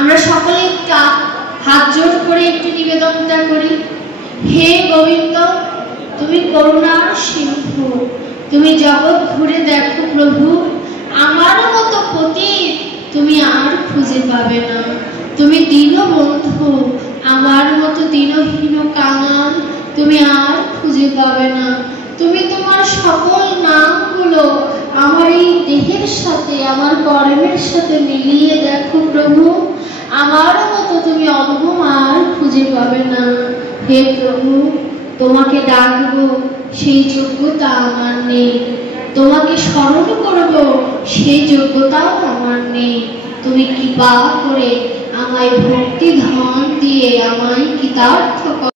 আমরা সকলে একটা হাত জোড় করে একটি নিবেদনটা করি। হে গোবিন্দ, তুমি করুণার সিন্ধু, তুমি জগৎ ঘুরে দেখো প্রভু, আমার মতো পতিত তুমি আর খুঁজে পাবে না। তুমি দীনবন্ধু, আমার মতো দীনহীন কাঙাল তুমি আর খুঁজে পাবে না। তুমি তোমার সকল নামগুলো আমার এই দেহের সাথে, আমার কর্মের সাথে মিলিয়ে দেখো প্রভু, আমার মতো তুমি অধম আর খুঁজে পাবে না। হে প্রভু, তোমাকে ডাকবো সেই যোগ্যতা আমার নেই, তোমাকে স্মরণ করব সেই যোগ্যতাও আমার নেই। তুমি কৃপা করে আমায় ভক্তি ধন দিয়ে আমায় কৃতার্থ